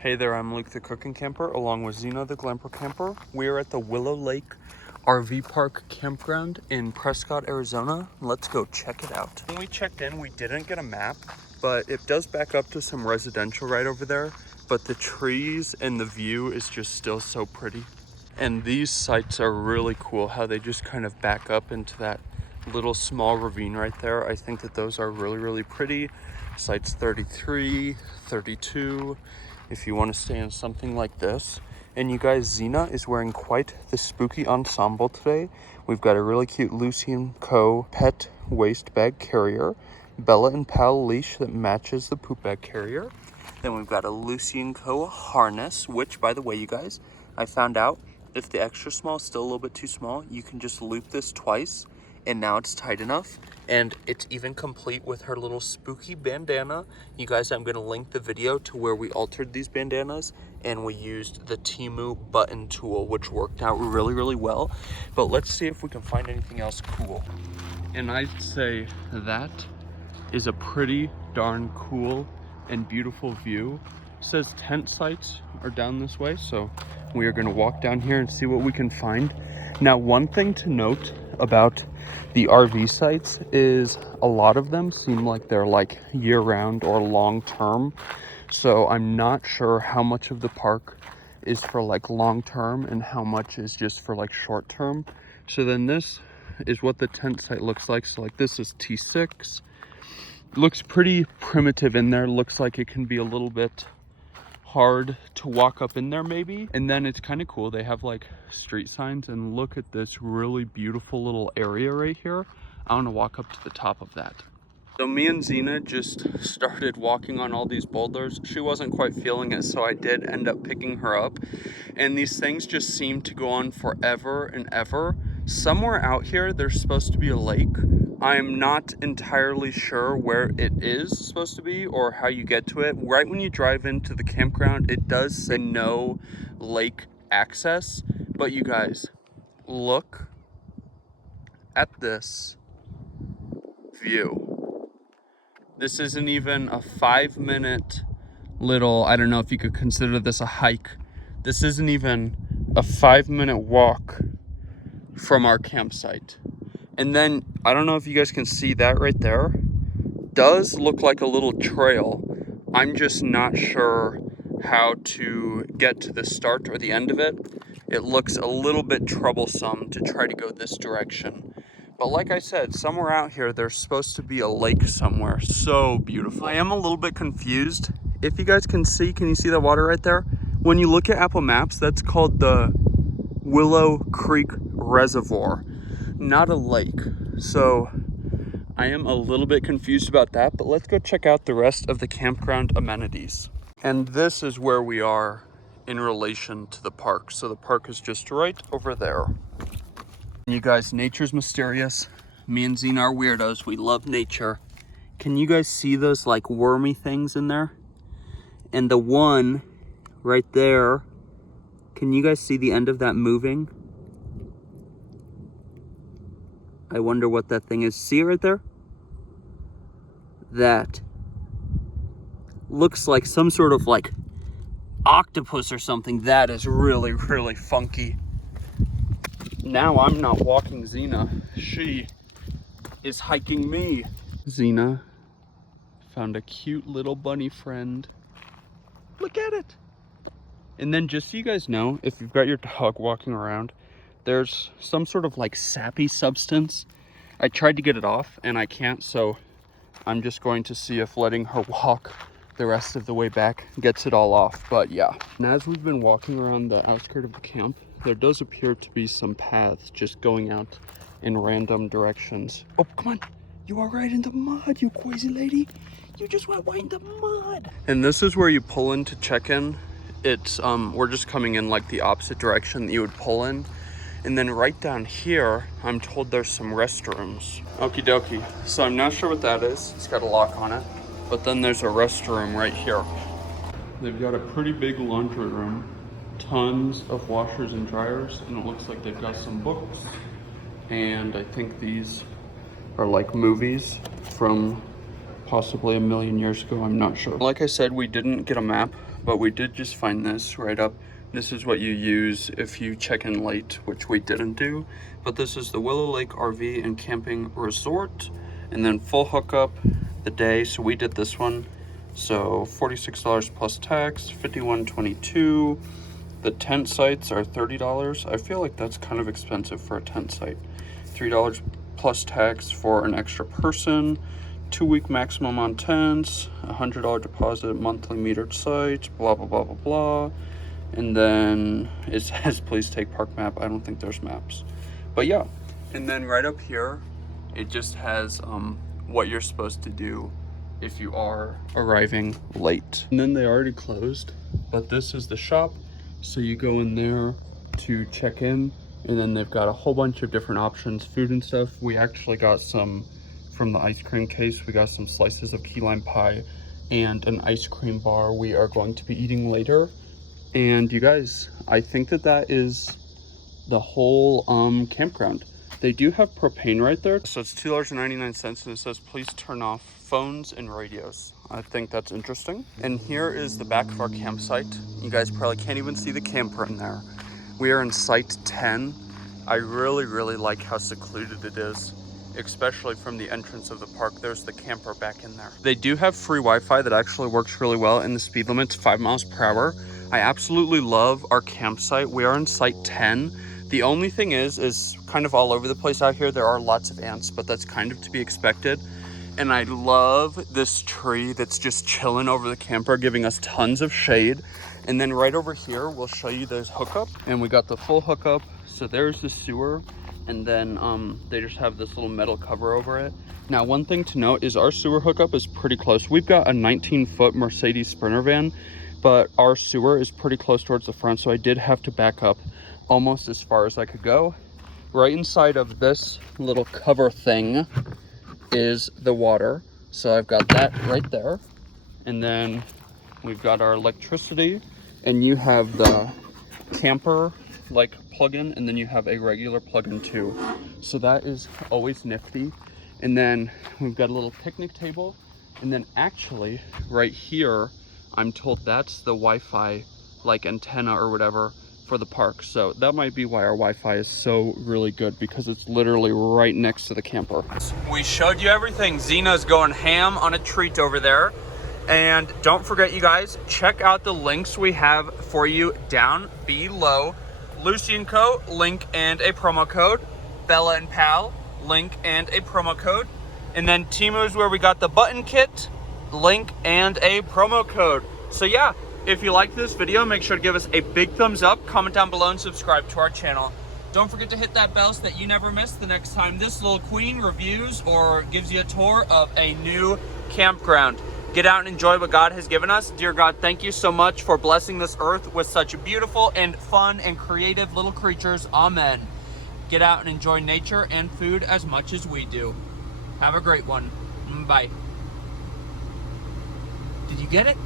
Hey there, I'm Luke the Cookin Camper along with Zena the Glamper Camper. We are at the Willow Lake RV Park campground in Prescott, Arizona. Let's go check it out. When we checked in, we didn't get a map, but it does back up to some residential right over there. But the trees and the view is just still so pretty. And these sites are really cool, how they just kind of back up into that little small ravine right there. I think that those are really pretty. Sites 33, 32, if you want to stay in something like this. And you guys, Zena is wearing quite the spooky ensemble today. We've got a really cute lucyandco pet waste bag carrier, bellaandpal leash that matches the poop bag carrier. Then we've got a lucyandco harness, which, by the way, you guys, I found out if the extra small is still a little bit too small, you can just loop this twice and now it's tight enough. And it's even complete with her little spooky bandana. You guys, I'm gonna link the video to where we altered these bandanas and we used the Temu button tool, which worked out really well. But let's see if we can find anything else cool. And I'd say that is a pretty darn cool and beautiful view. It says tent sites are down this way, so we are gonna walk down here and see what we can find. Now, one thing to note about the RV sites is a lot of them seem like they're like year-round or long-term. So I'm not sure how much of the park is for like long-term and how much is just for like short-term. So then this is what the tent site looks like. So like this is T6. Looks pretty primitive in there. Looks like it can be a little bit hard to walk up in there maybe. And then it's kind of cool, they have like street signs, and look at this really beautiful little area right here. I want to walk up to the top of that. So me and Zena just started walking on all these boulders. She wasn't quite feeling it, so I did end up picking her up. And these things just seem to go on forever and ever. Somewhere out here there's supposed to be a lake. I'm not entirely sure where it is supposed to be or how you get to it. Right when you drive into the campground, it does say no lake access. But you guys, look at this view. This isn't even a 5-minute little, I don't know if you could consider this a hike. This isn't even a 5-minute walk from our campsite. And then, I don't know if you guys can see that right there. Does look like a little trail. I'm just not sure how to get to the start or the end of it. It looks a little bit troublesome to try to go this direction. But like I said, somewhere out here, there's supposed to be a lake somewhere. So beautiful. I am a little bit confused. If you guys can you see the water right there? When you look at Apple Maps, that's called the willowcreekresoviour, not a lake. So I am a little bit confused about that, but let's go check out the rest of the campground amenities. And this is where we are in relation to the park. So the park is just right over there. You guys, nature's mysterious. Me and Zena are weirdos. We love nature. Can you guys see those like wormy things in there? And the one right there, can you guys see the end of that moving? I wonder what that thing is. See it right there? That looks like some sort of like octopus or something. That is really funky. Now I'm not walking Zena. She is hiking me. Zena found a cute little bunny friend. Look at it. And then just so you guys know, if you've got your dog walking around, there's some sort of like sappy substance. I tried to get it off and I can't, so I'm just going to see if letting her walk the rest of the way back gets it all off. But yeah, and as we've been walking around the outskirts of the camp, there does appear to be some paths just going out in random directions. Oh, come on. You are right in the mud, you crazy lady. You just went right in the mud. And this is where you pull in to check in. It's, we're just coming in like the opposite direction that you would pull in. And then right down here, I'm told there's some restrooms. Okie dokie. So I'm not sure what that is. It's got a lock on it. But then there's a restroom right here. They've got a pretty big laundry room. Tons of washers and dryers. And it looks like they've got some books. And I think these are like movies from possibly a million years ago. I'm not sure. Like I said, we didn't get a map, but we did just find this right up. This is what you use if you check in late, which we didn't do. But this is the Willow Lake RV and Camping Resort. And then full hookup the day. So we did this one. So $46 plus tax, $51.22. The tent sites are $30. I feel like that's kind of expensive for a tent site. $3 plus tax for an extra person. 2-week maximum on tents, $100 deposit, monthly metered sites, blah, blah, blah, blah, blah. And then it says, please take park map. I don't think there's maps. But yeah. And then right up here, it just has what you're supposed to do if you are arriving late. And then they already closed, but this is the shop. So you go in there to check in, and then they've got a whole bunch of different options, food and stuff. We actually got some from the ice cream case. We got some slices of key lime pie and an ice cream bar we are going to be eating later. And you guys, I think that is the whole campground. They do have propane right there. So it's $2.99, and it says, please turn off phones and radios. I think that's interesting. And here is the back of our campsite. You guys probably can't even see the camper in there. We are in site 10. I really, really like how secluded it is, especially from the entrance of the park. There's the camper back in there. They do have free Wi-Fi that actually works really well, and the speed limit's 5 miles per hour. I absolutely love our campsite. We are in site 10. The only thing is kind of all over the place out here. There are lots of ants, but that's kind of to be expected. And I love this tree that's just chilling over the camper, giving us tons of shade. And then right over here, we'll show you the hookup. And we got the full hookup. So there's the sewer. And then they just have this little metal cover over it. Now, one thing to note is our sewer hookup is pretty close. We've got a 19-foot Mercedes Sprinter van, but our sewer is pretty close towards the front. So I did have to back up almost as far as I could go. Right inside of this little cover thing is the water. So I've got that right there. And then we've got our electricity, and you have the camper like plug-in, and then you have a regular plug-in too. So that is always nifty. And then we've got a little picnic table. And then actually right here, I'm told that's the Wi-Fi like antenna or whatever for the park. So that might be why our Wi-Fi is so really good, because it's literally right next to the camper. We showed you everything. Zena's going ham on a treat over there. And don't forget, you guys, check out the links we have for you down below. Lucy&Co, link and a promo code. Bellaandpal, link and a promo code. And then Timu's, where we got the button kit, link and a promo code. So yeah, if you like this video, make sure to give us a big thumbs up, comment down below, and subscribe to our channel. Don't forget to hit that bell so that you never miss the next time this little queen reviews or gives you a tour of a new campground. Get out and enjoy what God has given us. Dear God, thank you so much for blessing this earth with such beautiful and fun and creative little creatures. Amen. Get out and enjoy nature and food as much as we do. Have a great one. Bye. Did you get it?